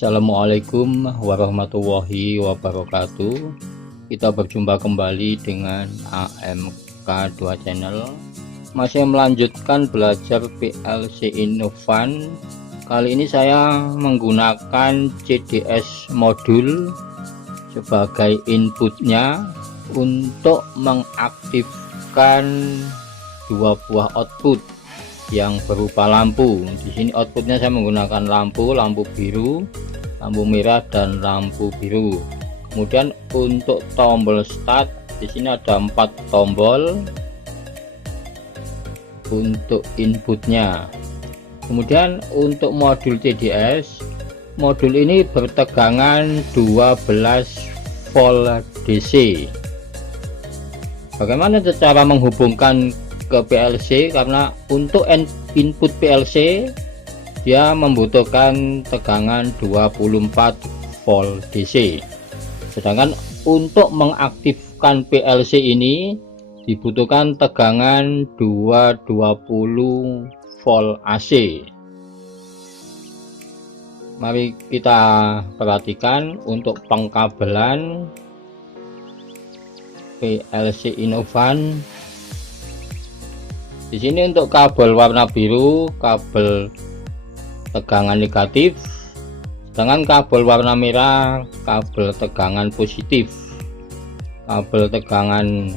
Assalamualaikum warahmatullahi wabarakatuh. Kita berjumpa kembali dengan AMK2 Channel. Masih melanjutkan belajar PLC Innovan. Kali ini saya menggunakan CDS modul sebagai inputnya untuk mengaktifkan dua buah output yang berupa lampu. Di sini outputnya saya menggunakan lampu biru, lampu merah, dan lampu biru. Kemudian untuk tombol start, di sini ada 4 tombol untuk inputnya. Kemudian untuk modul CDS, modul ini bertegangan 12 volt DC. Bagaimana cara menghubungkan ke PLC? Karena untuk input PLC dia membutuhkan tegangan 24 volt DC, sedangkan untuk mengaktifkan PLC ini dibutuhkan tegangan 220 volt AC. Mari kita perhatikan untuk pengkabelan PLC Innovan. Di sini untuk kabel warna biru, kabel tegangan negatif, sedangkan kabel warna merah, kabel tegangan positif. Kabel tegangan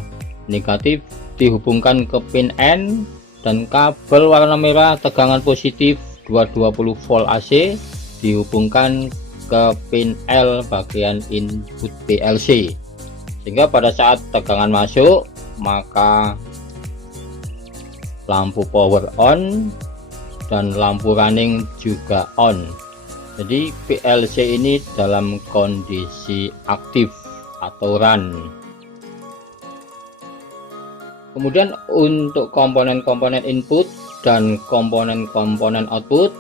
negatif dihubungkan ke pin N, dan kabel warna merah tegangan positif 220 volt AC dihubungkan ke pin L bagian input PLC, sehingga pada saat tegangan masuk maka lampu power on dan lampu running juga on. Jadi PLC ini dalam kondisi aktif atau run. Kemudian untuk komponen-komponen input dan komponen-komponen output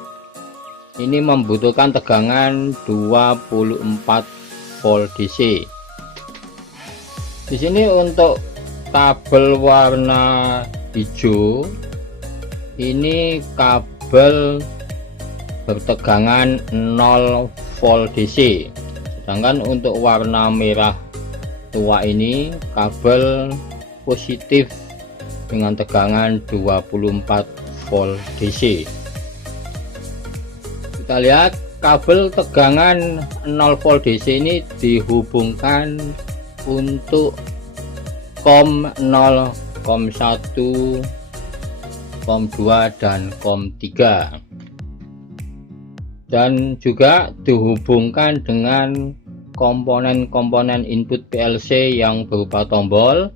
ini membutuhkan tegangan 24 volt DC. Di sini untuk kabel warna hijau ini kabel bertegangan 0 volt DC, sedangkan untuk warna merah tua ini kabel positif dengan tegangan 24 volt DC. Kita lihat kabel tegangan 0 volt DC ini dihubungkan untuk COM 0, COM 1, COM 2, dan COM 3, dan juga dihubungkan dengan komponen-komponen input PLC yang berupa tombol.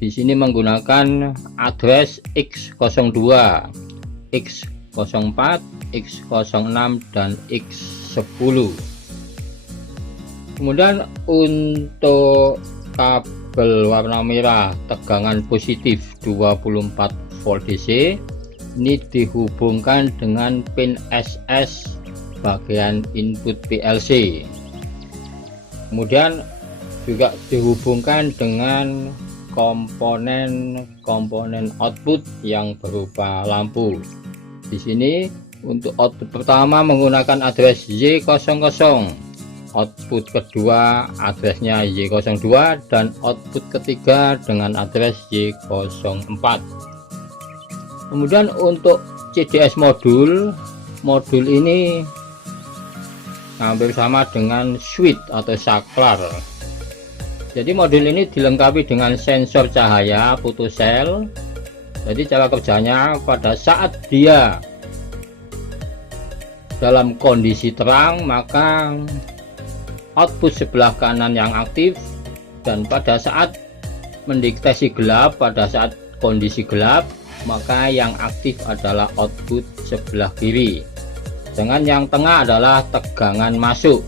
Di sini menggunakan address X02, X04, X06, dan X10. Kemudian untuk kabel warna merah tegangan positif 24 volt DC ini dihubungkan dengan pin SS bagian input PLC, kemudian juga dihubungkan dengan komponen output yang berupa lampu. Di sini untuk output pertama menggunakan address Y00, output kedua addressnya Y02, dan output ketiga dengan address Y04. Kemudian untuk CDS modul ini hampir sama dengan switch atau saklar. Jadi modul ini dilengkapi dengan sensor cahaya photocell. Jadi cara kerjanya pada saat dia dalam kondisi terang maka output sebelah kanan yang aktif, dan pada saat mendeteksi gelap, pada saat kondisi gelap, maka yang aktif adalah output sebelah kiri, dengan yang tengah adalah tegangan masuk.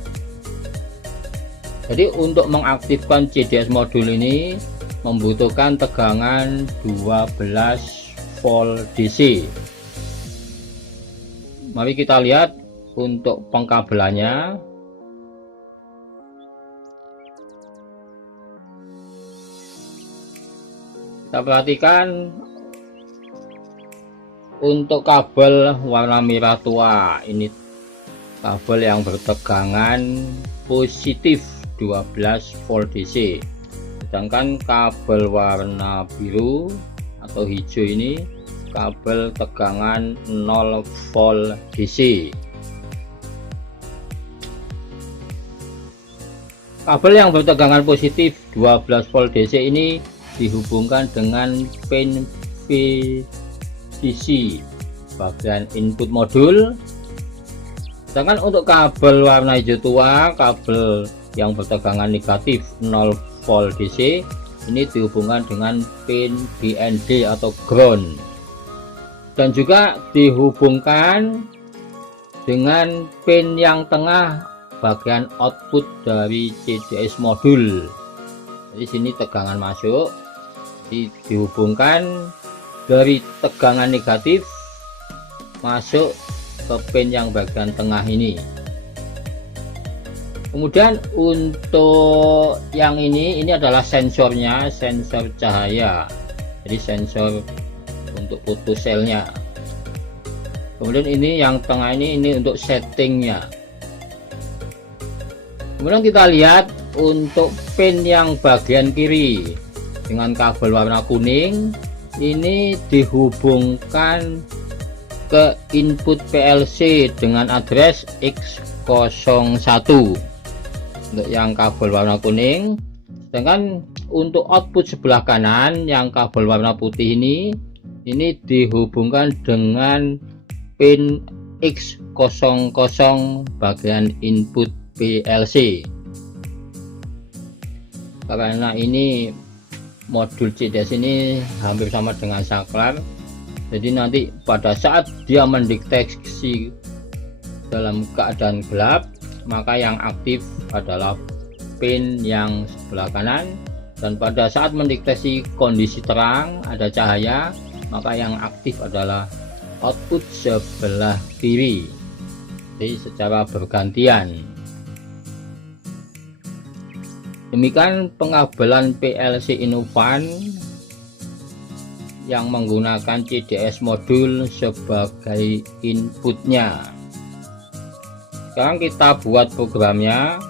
Jadi untuk mengaktifkan CDS modul ini membutuhkan tegangan 12 volt DC. Mari kita lihat untuk pengkabelannya. Kita perhatikan untuk kabel warna merah tua ini kabel yang bertegangan positif 12 volt DC, sedangkan kabel warna biru atau hijau ini kabel tegangan 0 volt DC. Kabel yang bertegangan positif 12 volt DC ini dihubungkan dengan pin VCC bagian input modul, sedangkan untuk kabel warna hijau tua, kabel yang bertegangan negatif 0 volt DC ini dihubungkan dengan pin BND atau ground, dan juga dihubungkan dengan pin yang tengah bagian output dari CDS modul. Jadi sini tegangan masuk, dihubungkan dari tegangan negatif masuk ke pin yang bagian tengah ini. Kemudian untuk yang ini adalah sensornya, sensor cahaya, jadi sensor untuk putus selnya. Kemudian ini yang tengah ini untuk settingnya. Kemudian kita lihat untuk pin yang bagian kiri dengan kabel warna kuning ini dihubungkan ke input PLC dengan address X01 untuk yang kabel warna kuning, sedangkan untuk output sebelah kanan yang kabel warna putih ini dihubungkan dengan pin X00 bagian input PLC, karena ini modul CDS ini hampir sama dengan saklar, jadi nanti pada saat dia mendeteksi dalam keadaan gelap maka yang aktif adalah pin yang sebelah kanan, dan pada saat mendeteksi kondisi terang ada cahaya maka yang aktif adalah output sebelah kiri, jadi secara bergantian. Demikian pengabelan PLC Innovan yang menggunakan CDS modul sebagai inputnya. Sekarang kita buat programnya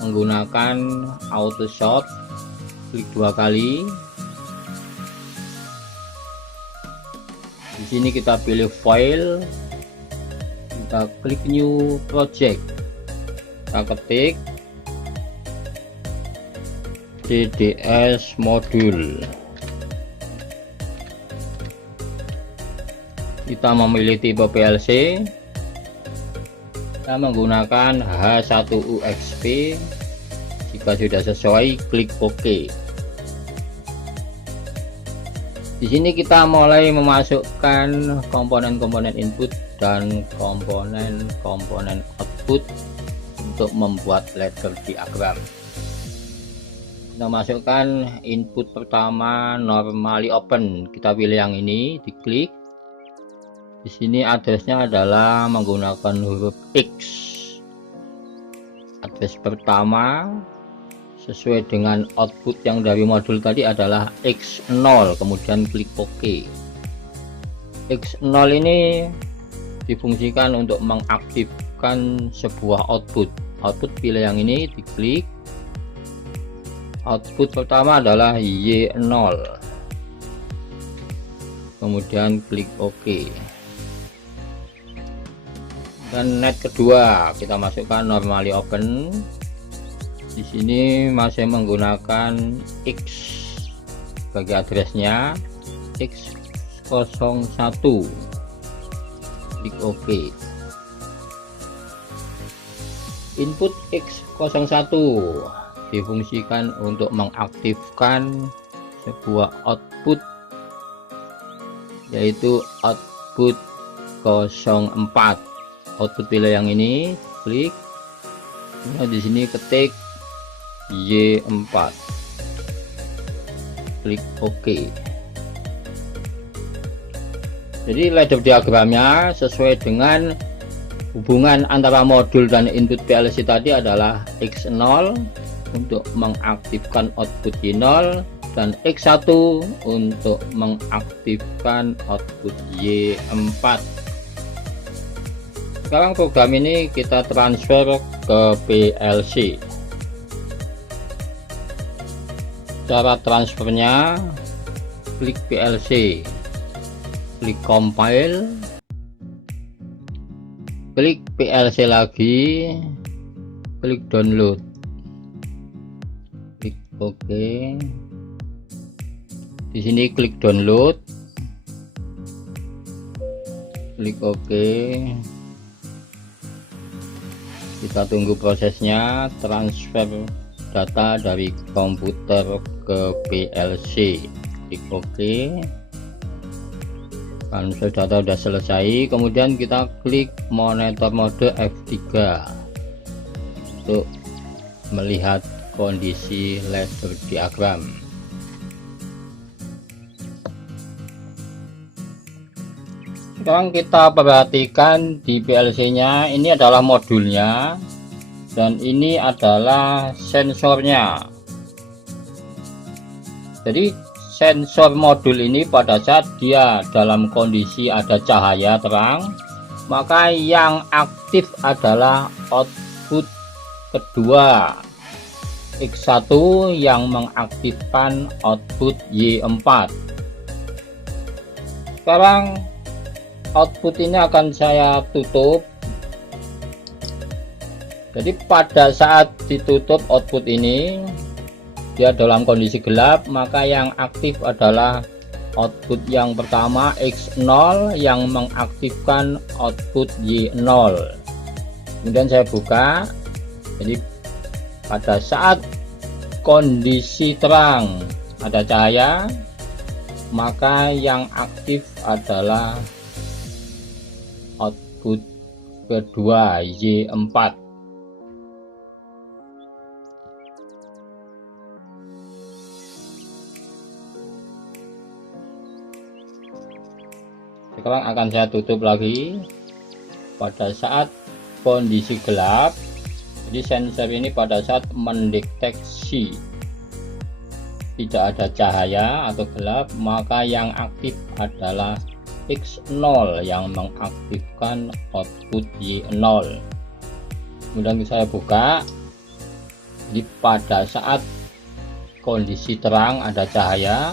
menggunakan auto short, klik 2 kali. Di sini kita pilih file, kita klik new project, kita ketik CDS modul. Kita memilih tipe PLC, kita menggunakan H1UXP. Jika sudah sesuai, klik OK. Di sini kita mulai memasukkan komponen-komponen input dan komponen-komponen output untuk membuat ladder diagram. Kita masukkan input pertama normally open, kita pilih yang ini, diklik. Di sini addressnya adalah menggunakan huruf X. Address pertama sesuai dengan output yang dari modul tadi adalah X0, kemudian klik OK. X0 ini difungsikan untuk mengaktifkan sebuah output. Output pilih yang ini, diklik. Output pertama adalah Y0, kemudian klik OK. Dan net kedua kita masukkan normally open. Di sini masih menggunakan X sebagai addressnya, X01, klik OK. Input X01 difungsikan untuk mengaktifkan sebuah output, yaitu output 04. Output pilih yang ini, klik. Nah, di sini ketik Y4, klik OK. Jadi ladder diagramnya sesuai dengan hubungan antara modul dan input PLC tadi adalah X0 untuk mengaktifkan output Y0 dan X1 untuk mengaktifkan output Y4. Sekarang program ini kita transfer ke PLC. Cara transfernya, klik PLC, klik compile, klik PLC lagi, klik download, klik OK. Di sini klik download, klik OK. Kita tunggu prosesnya transfer data dari komputer ke PLC. Klik OK. Transfer data sudah selesai. Kemudian kita klik monitor mode F3 untuk melihat kondisi ladder diagram. Sekarang kita perhatikan di PLC nya, ini adalah modulnya dan ini adalah sensornya. Jadi sensor modul ini pada saat dia dalam kondisi ada cahaya terang, maka yang aktif adalah output kedua X1 yang mengaktifkan output Y4. Sekarang output ini akan saya tutup. Jadi pada saat ditutup output ini, dia dalam kondisi gelap, maka yang aktif adalah output yang pertama X0 yang mengaktifkan output Y0. Kemudian saya buka. Jadi pada saat kondisi terang ada cahaya, maka yang aktif adalah output kedua Y4. Sekarang akan saya tutup lagi pada saat kondisi gelap. Jadi sensor ini pada saat mendeteksi tidak ada cahaya atau gelap, maka yang aktif adalah X0 yang mengaktifkan output Y0. Kemudian saya buka. Jadi pada saat kondisi terang ada cahaya,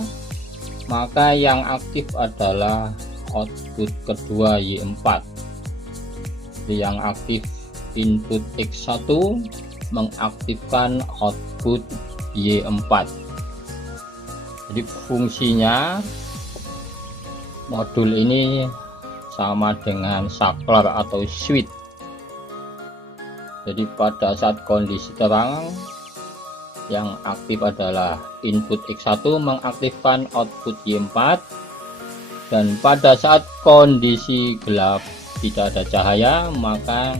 maka yang aktif adalah output kedua Y4. Jadi yang aktif input X1 mengaktifkan output Y4. Jadi fungsinya modul ini sama dengan saklar atau switch. Jadi pada saat kondisi terang, yang aktif adalah input X1 mengaktifkan output Y4, dan pada saat kondisi gelap tidak ada cahaya, maka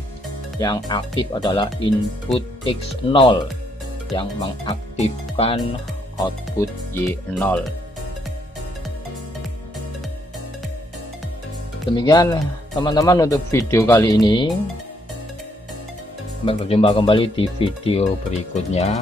yang aktif adalah input X0 yang mengaktifkan output Y0. Demikian teman-teman untuk video kali ini. Sampai berjumpa kembali di video berikutnya.